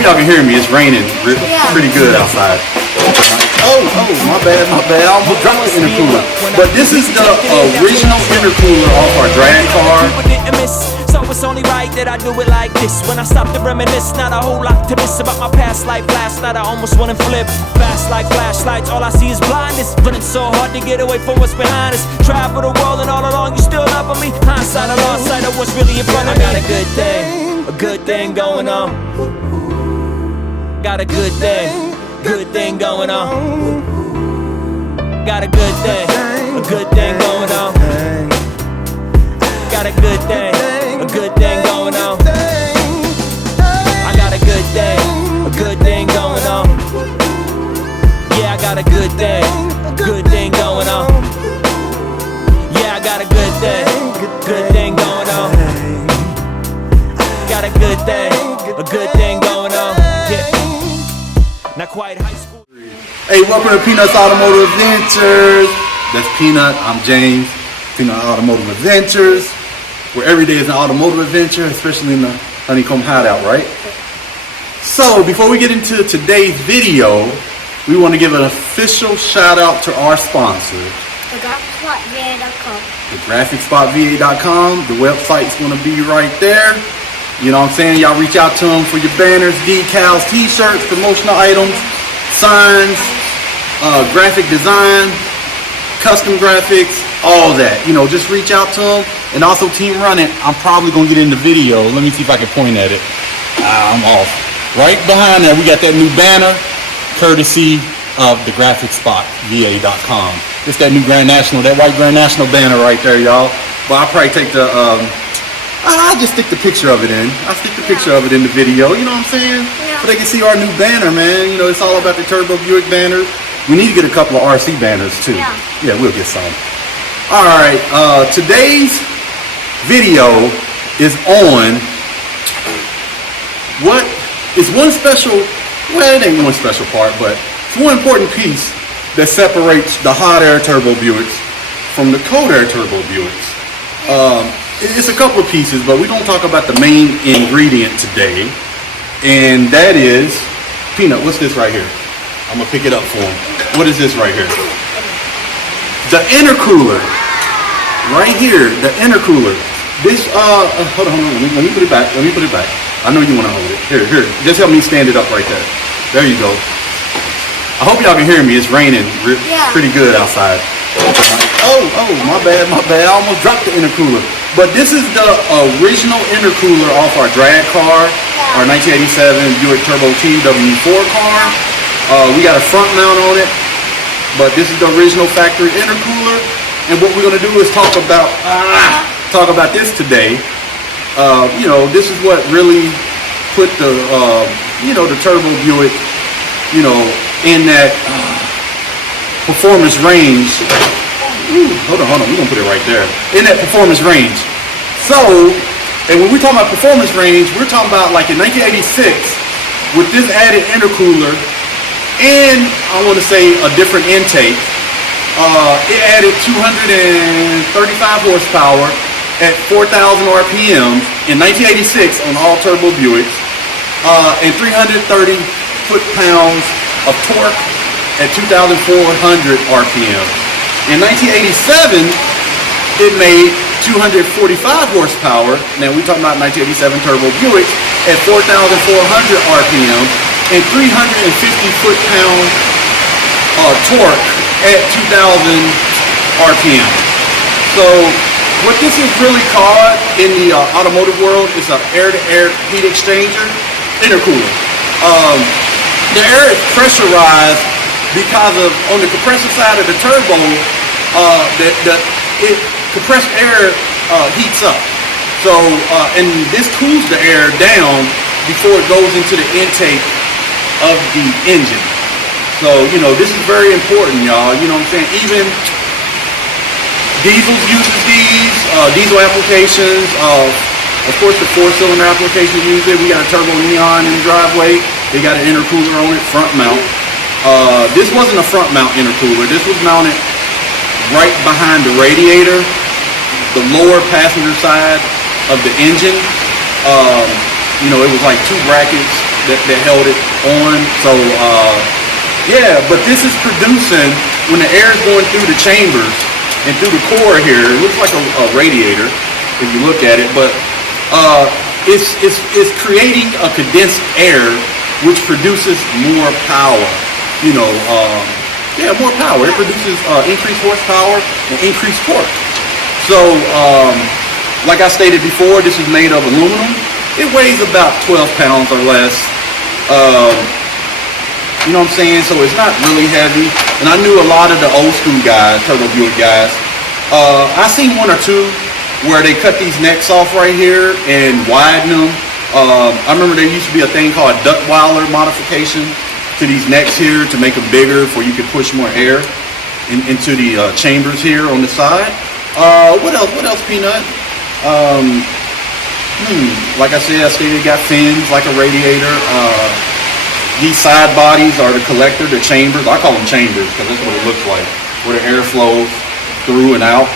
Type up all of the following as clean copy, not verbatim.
hope y'all can hear me. It's raining pretty good outside. Oh, my bad. I almost dropped the intercooler. But this is the original intercooler off our drag car. So it's only right that I do it like this. When I stop to reminisce, not a whole lot to miss about my past life. Last night I almost went and flipped. Fast like flashlights, all I see is blindness. Running so hard to get away from what's behind us. Travel the world and all along you still loving me. Hindsight, I lost sight of what's really in front of me. I got a good thing going on. Got a good thing going on. Got a good thing going on. Got a good thing going on. I got a good thing going on. Yeah, I got a good thing going on. Yeah, I got a good thing going on. Got a good thing going on. Yeah, not quite high school. Hey, welcome to Peanuts Automotive Adventures. That's Peanut, I'm James. Peanut Automotive Adventures, where every day is an automotive adventure, especially in the honeycomb hideout, right? So, before we get into today's video, we want to give an official shout out to our sponsor, thegraphicsspotva.com. The website's going to be right there. You know what I'm saying? Y'all reach out to them for your banners, decals, t-shirts, promotional items, signs, graphic design, custom graphics, all that. You know, just reach out to them. And also Team Run It, I'm probably going to get in the video. Let me see if I can point at it. I'm off. Right behind there, we got that new banner, courtesy of thegraphicsspotva.com. It's that new Grand National, that white Grand National banner right there, y'all. But I'll probably take the, I'll just stick the picture of it in. I'll stick the picture of it in the video, you know what I'm saying? Yeah. So they can see our new banner, man. You know, it's all about the Turbo Buick banners. We need to get a couple of RC banners, too. Yeah, we'll get some. All right, today's video is on what is one special, well, it ain't one special part, but it's one important piece that separates the hot air turbo Buicks from the cold air turbo Buicks. It's a couple of pieces, but we're going to talk about the main ingredient today, and that is, Peanut, what's this right here? I'm going to pick it up for him. What is this right here? The intercooler. Right here, the intercooler. This, hold on, let me put it back. I know you want to hold it. Here, just help me stand it up right there. There you go. I hope y'all can hear me. It's raining pretty good outside. Oh, my bad. I almost dropped the intercooler. But this is the original intercooler off our drag car, our 1987 Buick Turbo TW4 car. We got a front mount on it, but this is the original factory intercooler. And what we're going to do is talk about this today. You know, this is what really put the, the Turbo Buick, in that performance range. Ooh, hold on, we're going to put it right there. In that performance range. So, and when we talk about performance range, we're talking about like in 1986, with this added intercooler, and I want to say a different intake, it added 235 horsepower at 4,000 RPM in 1986 on all turbo Buicks, and 330 foot-pounds of torque at 2,400 RPM. In 1987, it made 245 horsepower. Now we're talking about 1987 turbo Buicks at 4,400 RPM and 350 foot-pound torque at 2,000 RPM. So what this is really called in the automotive world is an air-to-air heat exchanger intercooler. The air is pressurized because of, on the compressor side of the turbo, compressed air heats up. So, and this cools the air down before it goes into the intake of the engine. So, this is very important, y'all. You know what I'm saying? Even diesels uses these, diesel applications, of course the 4-cylinder application uses it. We got a turbo neon in the driveway. They got an intercooler on it, front mount. This wasn't a front mount intercooler. This was mounted right behind the radiator, the lower passenger side of the engine. It was like two brackets that held it on. So yeah, but this is producing, when the air is going through the chambers and through the core here, it looks like a radiator if you look at it, but it's creating a condensed air which produces more power. You know, yeah, more power. It produces increased horsepower and increased torque. So like I stated before, this is made of aluminum. It weighs about 12 pounds or less. You know what I'm saying? So it's not really heavy. And I knew a lot of the old school guys, Turbo Buick guys. I seen one or two where they cut these necks off right here and widen them. I remember there used to be a thing called Duckweiler modification to these necks here to make them bigger, for you could push more air into the chambers here on the side. What else, Peanut? Like I said, it got fins like a radiator. These side bodies are the collector, the chambers. I call them chambers because that's what it looks like, where the air flows through and out.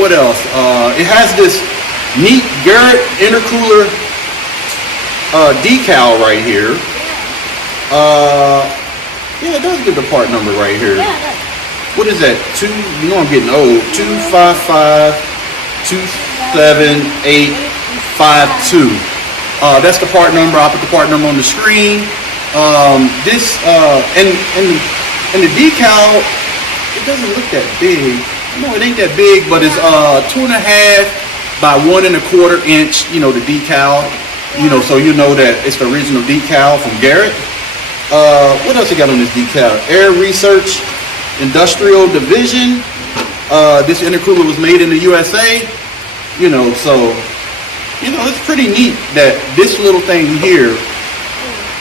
What else? It has this neat Garrett intercooler decal right here. Yeah, it does get the part number right here. Yeah, it does. What is that? You know I'm getting old. 255-27852. That's the part number. I'll put the part number on the screen. This and the decal, it doesn't look that big. No, it ain't that big, but it's 2.5 by 1 1/4 inch. You know, the decal. You know, so you know that it's the original decal from Garrett. What else you got on this decal? Air Research Industrial Division. This intercooler was made in the USA. You know, so you know it's pretty neat that this little thing here,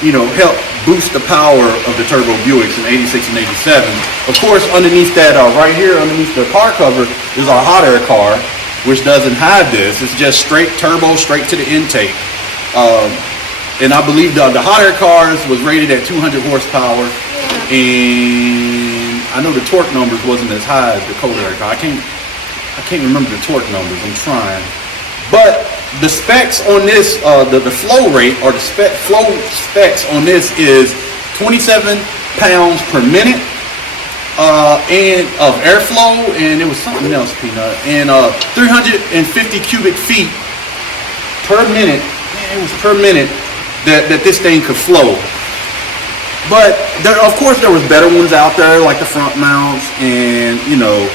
you know, helped boost the power of the Turbo Buicks in '86 and '87. Of course, underneath that, right here, underneath the car cover, is our hot air car, which doesn't have this. It's just straight turbo, straight to the intake. And I believe the hot air cars was rated at 200 horsepower, and I know the torque numbers wasn't as high as the cold air car. I can't remember the torque numbers. I'm trying, but the specs on this, the flow rate or the flow specs on this is 27 pounds per minute and of airflow, and it was something else, Peanut, and 350 cubic feet per minute. It was per minute that this thing could flow. But there, of course, there was better ones out there, like the front mounts, and you know.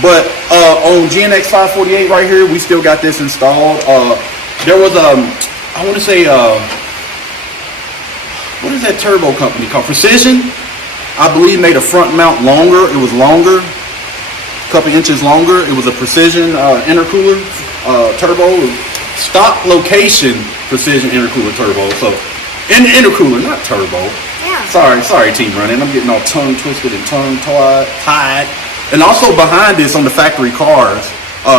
But on GNX 548 right here, we still got this installed. There was I want to say, what is that turbo company called? Precision, I believe, made a front mount longer. It was longer, a couple inches longer. It was a Precision intercooler turbo. Stock location Precision intercooler turbo. So in the intercooler, not turbo. Yeah. Sorry, Team Running. I'm getting all tongue twisted and tongue tied. And also behind this, on the factory cars,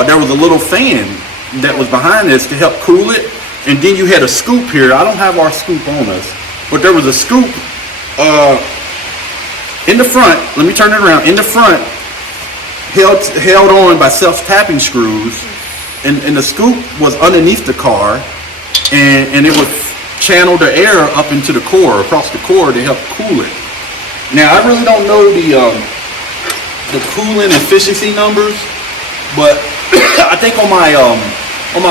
there was a little fan that was behind this to help cool it. And then you had a scoop here. I don't have our scoop on us, but there was a scoop in the front. Let me turn it around. In the front, held on by self-tapping screws. And the scoop was underneath the car, and it would channel the air up into the core, across the core, to help cool it. Now, I really don't know the cooling efficiency numbers, but I think on my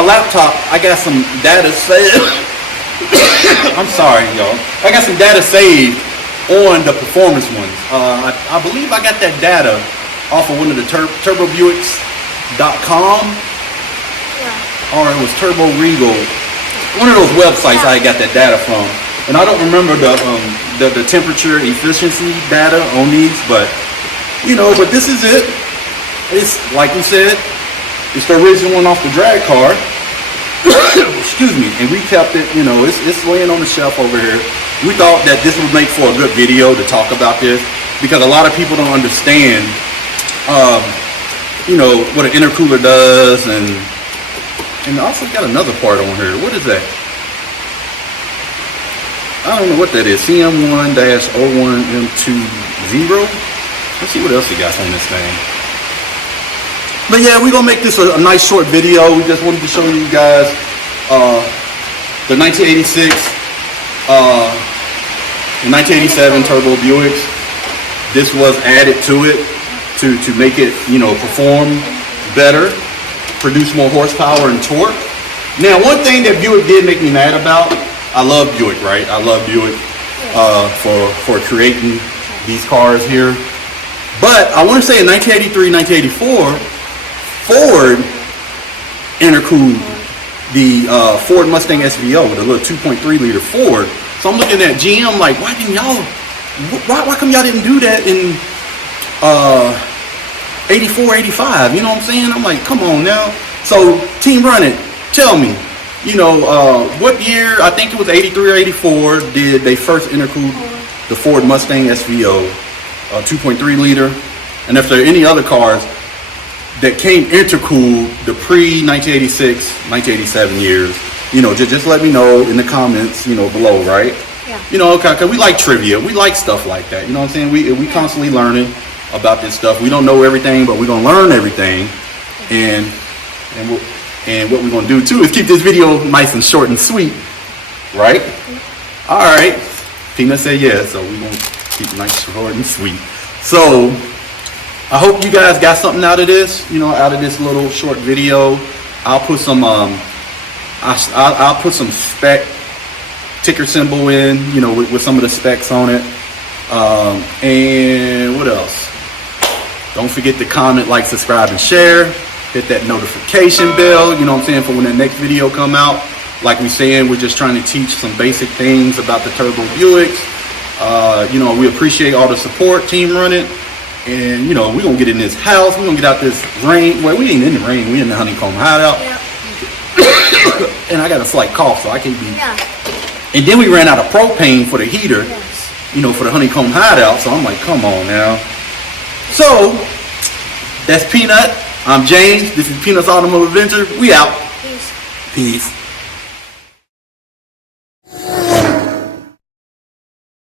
laptop I got some data saved. I'm sorry, y'all. I got some data saved on the performance ones. I believe I got that data off of one of the turbobuicks.com. Or it was Turbo Regal, one of those websites I got that data from, and I don't remember the temperature efficiency data on these, but you know, but this is it. It's like we said, it's the original one off the drag car. Excuse me, and we kept it. You know, it's laying on the shelf over here. We thought that this would make for a good video to talk about this, because a lot of people don't understand, you know, what an intercooler does. And I also got another part on here. What is that? I don't know what that is. CM1-01M20. Let's see what else he got on this thing. But yeah, we're going to make this a nice short video. We just wanted to show you guys the 1986 In 1987 turbo Buicks, this was added to it to make it, you know, perform better, produce more horsepower and torque. Now, one thing that Buick did make me mad about, I love Buick, right? I love Buick for creating these cars here. But I want to say in 1983, 1984, Ford intercooled the Ford Mustang SVO with a little 2.3 liter Ford. So I'm looking at GM like, why come y'all didn't do that in 84, 85? You know what I'm saying? I'm like, come on now. So Team Run It, tell me, you know, what year, I think it was 83 or 84, did they first intercool the Ford Mustang SVO, 2.3 liter? And if there are any other cars that came intercooled the pre-1986, 1987 years, you know, just let me know in the comments, you know, below, right? Yeah. You know, cause we like trivia, we like stuff like that. You know what I'm saying? We constantly learning about this stuff. We don't know everything, but we're gonna learn everything. And what we're gonna do too is keep this video nice and short and sweet, right? All right. Peanut said yes, so we're gonna keep it nice, short, and sweet. So I hope you guys got something out of this, you know, out of this little short video. I'll put some I'll put some spec ticker symbol in, you know, with some of the specs on it. And what else? Don't forget to comment, like, subscribe, and share. Hit that notification bell, you know what I'm saying, for when the next video come out. Like we saying, we're just trying to teach some basic things about the turbo Buicks. You know, we appreciate all the support, Team Run It. And, you know, we're going to get in this house. We're going to get out this rain. Well, we ain't in the rain. We in the honeycomb hideout. Yeah. And I got a slight cough, so I can't be. Yeah. And then we ran out of propane for the heater, Yes. you know, for the honeycomb hideout. So I'm like, come on now. So, that's Peanut. I'm James. This is Peanut's Automotive Adventure. We out. Peace. Peace.